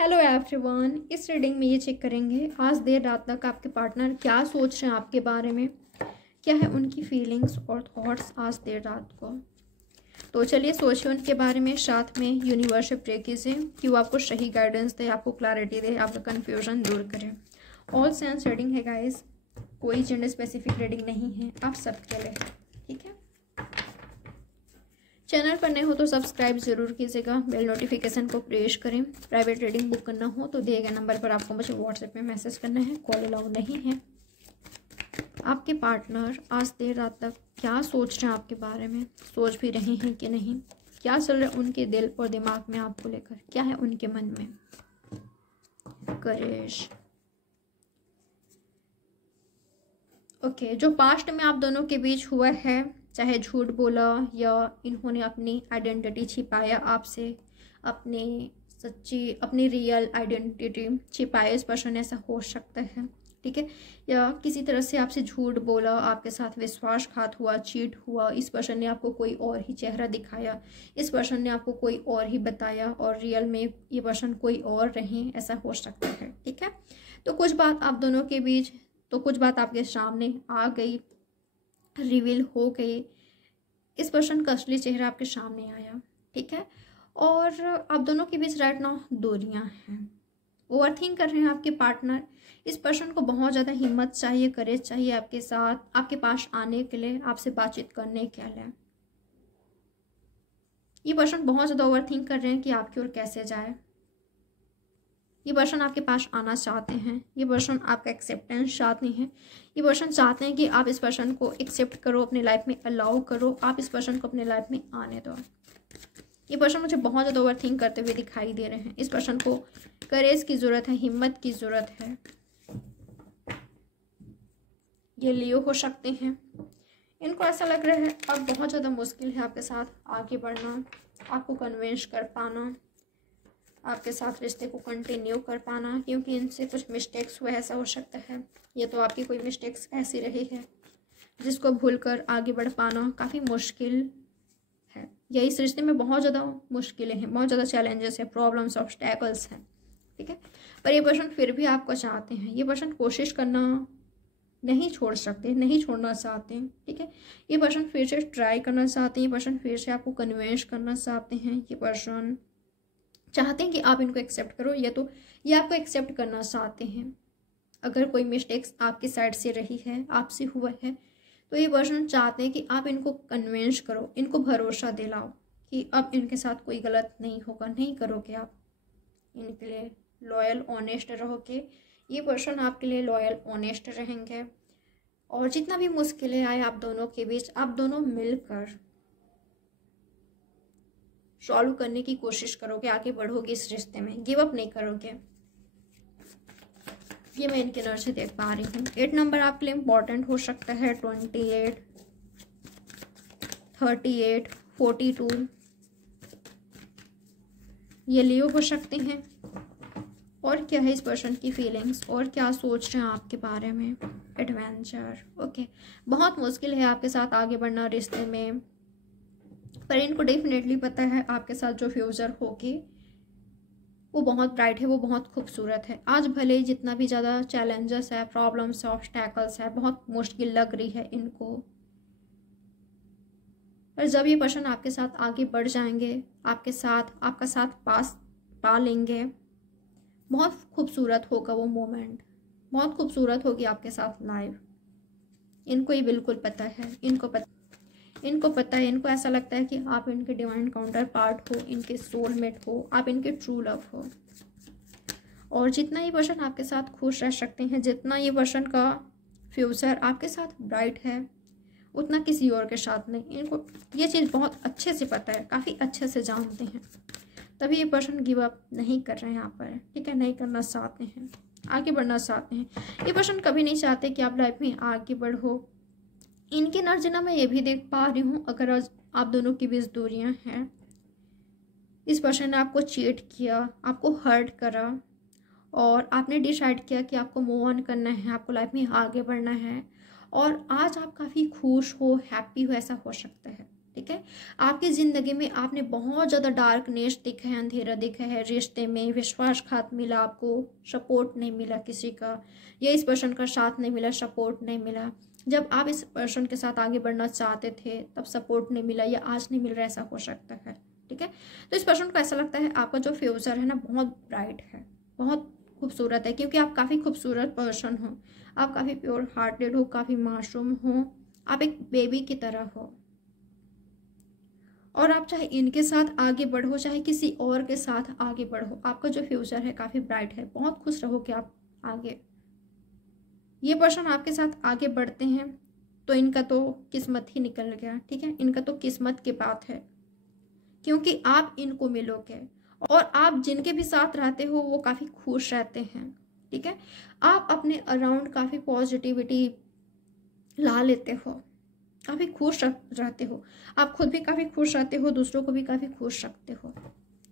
Hello everyone, इस reading में ये चेक करेंगे आज देर रात तक आपके पार्टनर क्या सोच रहे हैं आपके बारे में, क्या है उनकी फीलिंग्स और थॉट्स आज देर रात को। तो चलिए सोचिए उनके बारे में, साथ में यूनिवर्स से प्रे कीजिए कि वो आपको सही गाइडेंस दे, आपको क्लैरिटी दे, आपका कन्फ्यूजन दूर करे। ऑल सेंस रीडिंग है गाइस, कोई जेंडर स्पेसिफिक रीडिंग नहीं है, आप सबके लिए, ठीक है। चैनल पर नए हो तो सब्सक्राइब जरूर कीजिएगा, बेल नोटिफिकेशन को प्रेस करें। प्राइवेट रीडिंग बुक करना हो तो दिए गए नंबर पर आपको मुझे व्हाट्सएप में मैसेज करना है, कॉल अलाउड नहीं है। आपके पार्टनर आज देर रात तक क्या सोच रहे हैं आपके बारे में, सोच भी रहे हैं कि नहीं, क्या चल रहा है उनके दिल और दिमाग में आपको लेकर, क्या है उनके मन में। करेज। ओके, जो पास्ट में आप दोनों के बीच हुआ है, चाहे झूठ बोला या इन्होंने अपनी आइडेंटिटी छिपाया आपसे, अपनी रियल आइडेंटिटी छिपाया, इस पर्सन ऐसा हो सकता है, ठीक है। या किसी तरह से आपसे झूठ बोला, आपके साथ विश्वासघात हुआ, चीट हुआ, इस पर्सन ने आपको कोई और ही चेहरा दिखाया, इस पर्सन ने आपको कोई और ही बताया और रियल में ये पर्सन कोई और रहे, ऐसा हो सकता है, ठीक है। तो कुछ बात आप दोनों के बीच, तो कुछ बात आपके सामने आ गई, रिवील हो गई, इस पर्सन का असली चेहरा आपके सामने आया, ठीक है। और आप दोनों के बीच राइट नाउ दूरियां हैं, ओवरथिंक कर रहे हैं आपके पार्टनर। इस पर्सन को बहुत ज़्यादा हिम्मत चाहिए, करेज चाहिए आपके साथ, आपके पास आने के लिए, आपसे बातचीत करने के लिए। ये पर्सन बहुत ज़्यादा ओवरथिंक कर रहे हैं कि आपकी ओर कैसे जाए। ये पर्सन आपके पास आना चाहते हैं, ये पर्सन आपका एक्सेप्टेंस चाहते हैं, ये पर्सन चाहते हैं कि आप इस पर्सन को एक्सेप्ट करो, अपने लाइफ में अलाउ करो, आप इस पर्सन को अपने लाइफ में आने दो। ये पर्सन मुझे बहुत ज़्यादा ओवरथिंक करते हुए दिखाई दे रहे हैं। इस पर्सन को करेज की ज़रूरत है, हिम्मत की ज़रूरत है। ये लियो हो सकते हैं, इनको ऐसा लग रहा है अब बहुत ज़्यादा मुश्किल है आपके साथ आगे बढ़ना, आपको कन्विंस कर पाना, आपके साथ रिश्ते को कंटिन्यू कर पाना, क्योंकि इनसे कुछ मिस्टेक्स हुए, ऐसा हो सकता है। ये तो आपकी कोई मिस्टेक्स ऐसी रही है जिसको भूलकर आगे बढ़ पाना काफ़ी मुश्किल है, या इस रिश्ते में बहुत ज़्यादा मुश्किलें हैं, बहुत ज़्यादा चैलेंजेस हैं, प्रॉब्लम्स, ऑब्स्टैकल्स हैं, ठीक है। पर ये पर्सन फिर भी आपको चाहते हैं, ये पर्सन कोशिश करना नहीं छोड़ सकते, नहीं छोड़ना चाहते हैं, ठीक है। ये पर्सन फिर से ट्राई करना चाहते हैं, ये पर्सन फिर से आपको कन्विंस करना चाहते हैं, ये पर्सन चाहते हैं कि आप इनको एक्सेप्ट करो, या तो ये आपको एक्सेप्ट करना चाहते हैं। अगर कोई मिस्टेक्स आपकी साइड से रही है, आपसे हुआ है, तो ये पर्सन चाहते हैं कि आप इनको कन्विंस करो, इनको भरोसा दिलाओ कि अब इनके साथ कोई गलत नहीं होगा, नहीं करोगे आप, इनके लिए लॉयल ऑनेस्ट रहोगे, ये पर्सन आपके लिए लॉयल ऑनेस्ट रहेंगे। और जितना भी मुश्किलें आए आप दोनों के बीच, आप दोनों मिलकर सॉल्व करने की कोशिश करोगे, आगे बढ़ोगे इस रिश्ते में, गिव अप नहीं करोगे। ये मैं इनके नजर से देख पा रही हूँ। 8 नंबर आपके लिए इम्पॉर्टेंट हो सकता है, 28, 38, 42, ये लियो हो सकते हैं। और क्या है इस पर्सन की फीलिंग्स, और क्या सोच रहे हैं आपके बारे में। एडवेंचर, ओके, बहुत मुश्किल है आपके साथ आगे बढ़ना रिश्ते में, पर इनको डेफिनेटली पता है आपके साथ जो फ्यूचर होगी वो बहुत ब्राइट है, वो बहुत खूबसूरत है। आज भले ही जितना भी ज़्यादा चैलेंजेस है, प्रॉब्लम्स है, ऑब्स्टैकल्स है, बहुत मुश्किल लग रही है इनको, पर जब ये पर्सन आपके साथ आगे बढ़ जाएंगे, आपके साथ आपका साथ पा लेंगे, बहुत खूबसूरत होगा वो मोमेंट, बहुत खूबसूरत होगी आपके साथ लाइफ। इनको ये बिल्कुल पता है, इनको पता है, इनको ऐसा लगता है कि आप इनके डिवाइन काउंटर पार्ट हो, इनके सोलमेट हो, आप इनके ट्रू लव हो। और जितना ये पर्सन आपके साथ खुश रह सकते हैं, जितना ये पर्सन का फ्यूचर आपके साथ ब्राइट है, उतना किसी और के साथ नहीं। इनको ये चीज़ बहुत अच्छे से पता है, काफ़ी अच्छे से जानते हैं, तभी ये पर्सन गिव अप नहीं कर रहे हैं यहाँ पर, ठीक है, नहीं करना चाहते हैं, आगे बढ़ना चाहते हैं। ये पर्सन कभी नहीं चाहते कि आप लाइफ में आगे बढ़ो। इनके एनर्जी ना मैं ये भी देख पा रही हूँ, अगर आप दोनों के बीच दूरियां हैं, इस पर्सन ने आपको चीट किया, आपको हर्ट करा, और आपने डिसाइड किया कि आपको मूव ऑन करना है, आपको लाइफ में आगे बढ़ना है, और आज आप काफ़ी खुश हो, हैप्पी हो, ऐसा हो सकता है। ठीक है। आपकी ज़िंदगी में आपने बहुत ज़्यादा डार्कनेस दिखा है, अंधेरा दिखा है, रिश्ते में विश्वासघात मिला, आपको सपोर्ट नहीं मिला किसी का, या इस पर्सन का साथ नहीं मिला, सपोर्ट नहीं मिला। जब आप इस पर्सन के साथ आगे बढ़ना चाहते थे तब सपोर्ट नहीं मिला, या आज नहीं मिल रहा, ऐसा हो सकता है। ठीक है। तो इस पर्सन को ऐसा लगता है आपका जो फ्यूचर है ना बहुत ब्राइट है, बहुत खूबसूरत है, क्योंकि आप काफ़ी खूबसूरत पर्सन हो, आप काफ़ी प्योर हार्टेड हो, काफ़ी मासूम हो, आप एक बेबी की तरह हो। और आप चाहे इनके साथ आगे बढ़ो चाहे किसी और के साथ आगे बढ़ो, आपका जो फ्यूचर है काफ़ी ब्राइट है, बहुत खुश रहोगे आप आगे। ये पर्सन आपके साथ आगे बढ़ते हैं तो इनका तो किस्मत ही निकल गया। ठीक है, इनका तो किस्मत की बात है, क्योंकि आप इनको मिलोगे और आप जिनके भी साथ रहते हो वो काफ़ी खुश रहते हैं। ठीक है, आप अपने अराउंड काफ़ी पॉजिटिविटी ला लेते हो, काफ़ी खुश रहते हो, आप खुद भी काफ़ी खुश रहते हो, दूसरों को भी काफ़ी खुश रखते हो।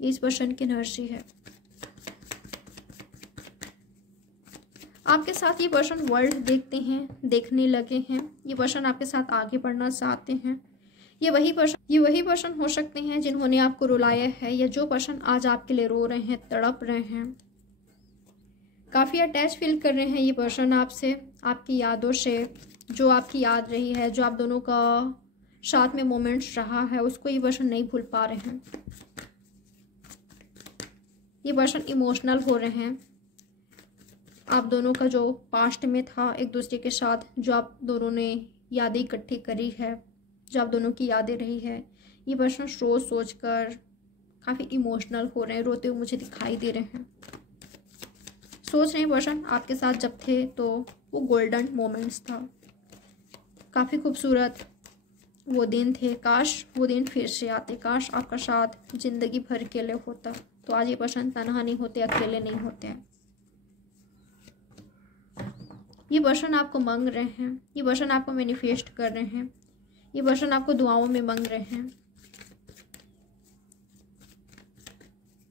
ये इस पर्सन की एनर्जी है। आपके साथ ये पर्सन वर्ल्ड देखते हैं, देखने लगे हैं, ये पर्सन आपके साथ आगे बढ़ना चाहते हैं। ये वही पर्सन हो सकते हैं जिन्होंने आपको रुलाया है, या जो पर्सन आज आपके लिए रो रहे हैं, तड़प रहे हैं, काफ़ी अटैच फील कर रहे हैं ये पर्सन आपसे, आपकी यादों से, जो आपकी याद रही है, जो आप दोनों का साथ में मोमेंट्स रहा है, उसको ये पर्सन नहीं भूल पा रहे हैं। ये पर्सन इमोशनल हो रहे हैं। आप दोनों का जो पास्ट में था एक दूसरे के साथ, जो आप दोनों ने यादें इकट्ठी करी है, जो आप दोनों की यादें रही है, ये पर्सन सोच कर काफ़ी इमोशनल हो रहे हैं, रोते हुए मुझे दिखाई दे रहे हैं। सोच रहे हैं पर्सन आपके साथ जब थे तो वो गोल्डन मोमेंट्स था, काफ़ी खूबसूरत वो दिन थे, काश वो दिन फिर से आते, काश आपका साथ जिंदगी भर के लिए होता, तो आज ये पर्सन तन्हा नहीं होते, अकेले नहीं होते हैं। ये पर्सन आपको मांग रहे हैं, ये पर्सन आपको मैनिफेस्ट कर रहे हैं, ये पर्सन आपको दुआओं में मांग रहे हैं।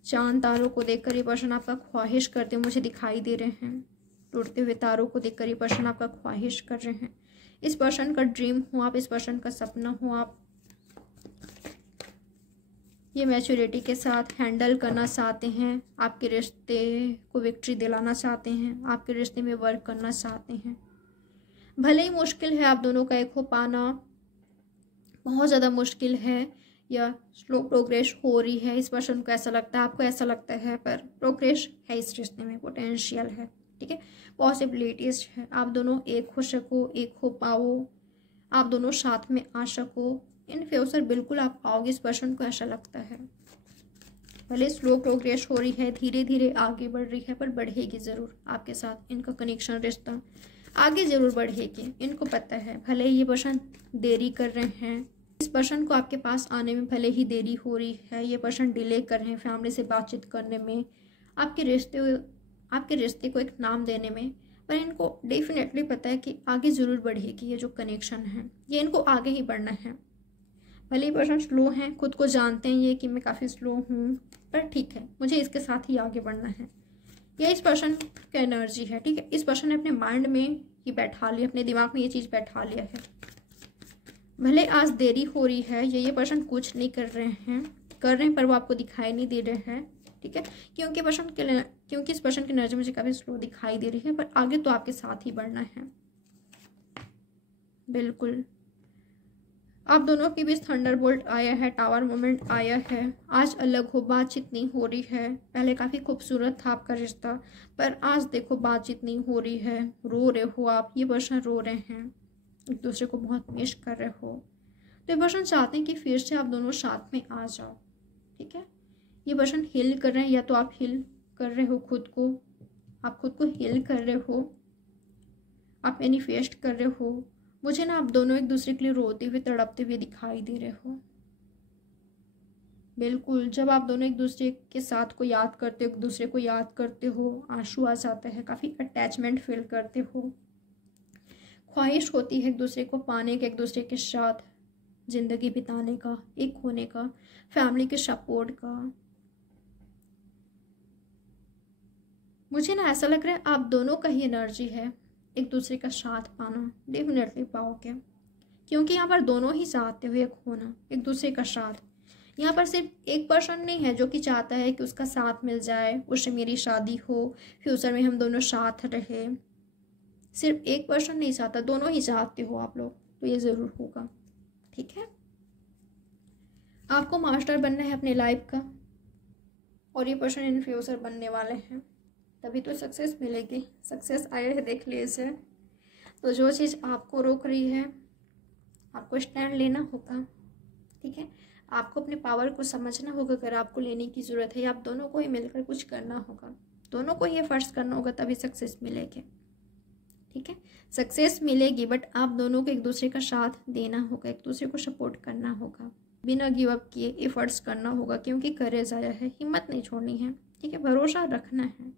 चांद तारों को देखकर ये पर्सन आपका ख्वाहिश करते मुझे दिखाई दे रहे हैं। टूटते हुए तारों को देखकर ये पर्सन आपका ख्वाहिश कर रहे हैं। इस पर्सन का ड्रीम हो आप, इस पर्सन का सपना हो आप। ये मैच्योरिटी के साथ हैंडल करना चाहते हैं, आपके रिश्ते को विक्ट्री दिलाना चाहते हैं, आपके रिश्ते में वर्क करना चाहते हैं। भले ही मुश्किल है आप दोनों का एक हो पाना, बहुत ज़्यादा मुश्किल है, या स्लो प्रोग्रेस हो रही है, इस पर्सन को ऐसा लगता है, आपको ऐसा लगता है, पर प्रोग्रेस है इस रिश्ते में, पोटेंशियल है। ठीक है, पॉसिबिलिटीज है, आप दोनों एक हो सको, एक हो पाओ, आप दोनों साथ में आ सको, इन फ्यूचर बिल्कुल आप पाओगे, इस पर्सन को ऐसा लगता है। भले स्लो प्रोग्रेस हो रही है, धीरे धीरे आगे बढ़ रही है, पर बढ़ेगी ज़रूर आपके साथ, इनका कनेक्शन रिश्ता आगे ज़रूर बढ़ेगी, इनको पता है। भले ये पर्सन देरी कर रहे हैं, इस पर्सन को आपके पास आने में भले ही देरी हो रही है, ये पर्सन डिले कर रहे हैं फैमिली से बातचीत करने में, आपके रिश्ते को एक नाम देने में, पर इनको डेफिनेटली पता है कि आगे ज़रूर बढ़ेगी ये जो कनेक्शन है, ये इनको आगे ही बढ़ना है। भले ही पर्सन स्लो हैं, खुद को जानते हैं ये कि मैं काफ़ी स्लो हूँ, पर ठीक है, मुझे इसके साथ ही आगे बढ़ना है। ये इस पर्सन की एनर्जी है। ठीक है, इस पर्सन ने अपने माइंड में ये बैठा लिया, अपने दिमाग में ये चीज़ बैठा लिया है। भले आज देरी हो रही है, ये पर्सन कुछ नहीं कर रहे हैं, पर वो आपको दिखाई नहीं दे रहे हैं। ठीक है, क्योंकि इस पर्सन की एनर्जी मुझे काफ़ी स्लो दिखाई दे रही है, पर आगे तो आपके साथ ही बढ़ना है। बिल्कुल, आप दोनों के बीच थंडरबोल्ट आया है, टावर मोमेंट आया है, आज अलग हो, बातचीत नहीं हो रही है। पहले काफ़ी खूबसूरत था आपका रिश्ता, पर आज देखो बातचीत नहीं हो रही है, रो रहे हो आप, ये पर्सन रो रहे हैं, एक दूसरे को बहुत मिस कर रहे हो। तो ये पर्सन चाहते हैं कि फिर से आप दोनों साथ में आ जाओ। ठीक है, ये पर्सन हील कर रहे हैं, या तो आप हील कर रहे हो खुद को, आप खुद को हील कर रहे हो, आप मैनिफेस्ट कर रहे हो। मुझे ना आप दोनों एक दूसरे के लिए रोते हुए, तड़पते हुए दिखाई दे रहे हो। बिल्कुल, जब आप दोनों एक दूसरे के साथ को याद करते हो, एक दूसरे को याद करते हो, आंसू आ जाता है, काफ़ी अटैचमेंट फील करते हो, ख्वाहिश होती है एक दूसरे को पाने के, एक दूसरे के साथ ज़िंदगी बिताने का, एक होने का, फैमिली के सपोर्ट का। मुझे ना ऐसा लग रहा है आप दोनों का ही एनर्जी है, एक दूसरे का साथ पाना, डेफिनेटली पाओगे, क्योंकि यहाँ पर दोनों ही चाहते हो एक होना, एक दूसरे का साथ। यहाँ पर सिर्फ एक पर्सन नहीं है जो कि चाहता है कि उसका साथ मिल जाए, उससे मेरी शादी हो, फ्यूचर में हम दोनों साथ रहे। सिर्फ एक पर्सन नहीं चाहता, दोनों ही चाहते हो आप लोग, तो ये ज़रूर होगा। ठीक है, आपको मास्टर बनना है अपने लाइफ का, और ये पर्सन इन फ्यूचर बनने वाले हैं, तभी तो सक्सेस मिलेगी। सक्सेस आए है, देख लीजिए। तो जो चीज़ आपको रोक रही है, आपको स्टैंड लेना होगा। ठीक है, आपको अपने पावर को समझना होगा। अगर आपको लेने की ज़रूरत है, आप दोनों को ही मिलकर कुछ करना होगा, दोनों को ही एफर्ट्स करना होगा, तभी सक्सेस मिलेगी। ठीक है, सक्सेस मिलेगी, बट आप दोनों को एक दूसरे का साथ देना होगा, एक दूसरे को सपोर्ट करना होगा, बिना गिव अप किए एफर्ट्स करना होगा, क्योंकि करेज आया है, हिम्मत नहीं छोड़नी है। ठीक है, भरोसा रखना है,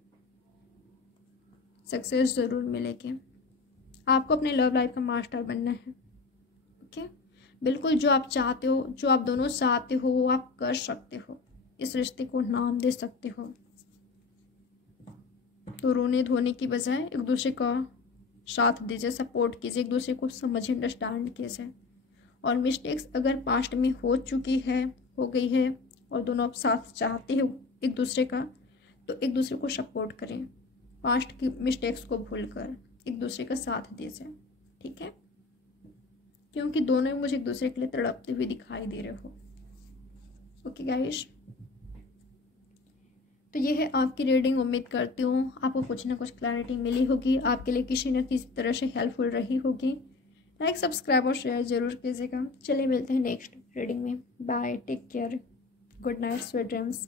सक्सेस ज़रूर मिलेगी। आपको अपने लव लाइफ का मास्टर बनना है। ओके, बिल्कुल जो आप चाहते हो, जो आप दोनों चाहते हो, वो आप कर सकते हो। इस रिश्ते को नाम दे सकते हो। तो रोने धोने की बजाय एक दूसरे का साथ दीजिए, सपोर्ट कीजिए, एक दूसरे को समझिए, अंडरस्टैंड कीजिए। और मिस्टेक्स अगर पास्ट में हो चुकी है, हो गई है, और दोनों आप साथ चाहते हो एक दूसरे का, तो एक दूसरे को सपोर्ट करें। पास्ट की मिस्टेक्स को भूलकर एक दूसरे का साथ दीजिए। ठीक है, क्योंकि दोनों ही मुझे एक दूसरे के लिए तड़पते हुए दिखाई दे रहे हो। ओके गाइस, तो ये है आपकी रीडिंग। उम्मीद करती हूँ आपको कुछ ना कुछ क्लैरिटी मिली होगी, आपके लिए किसी न किसी तरह से हेल्पफुल रही होगी। लाइक, सब्सक्राइब और शेयर जरूर कीजिएगा। चलिए मिलते हैं नेक्स्ट रीडिंग में। Bye, take care, good night, sweet dreams.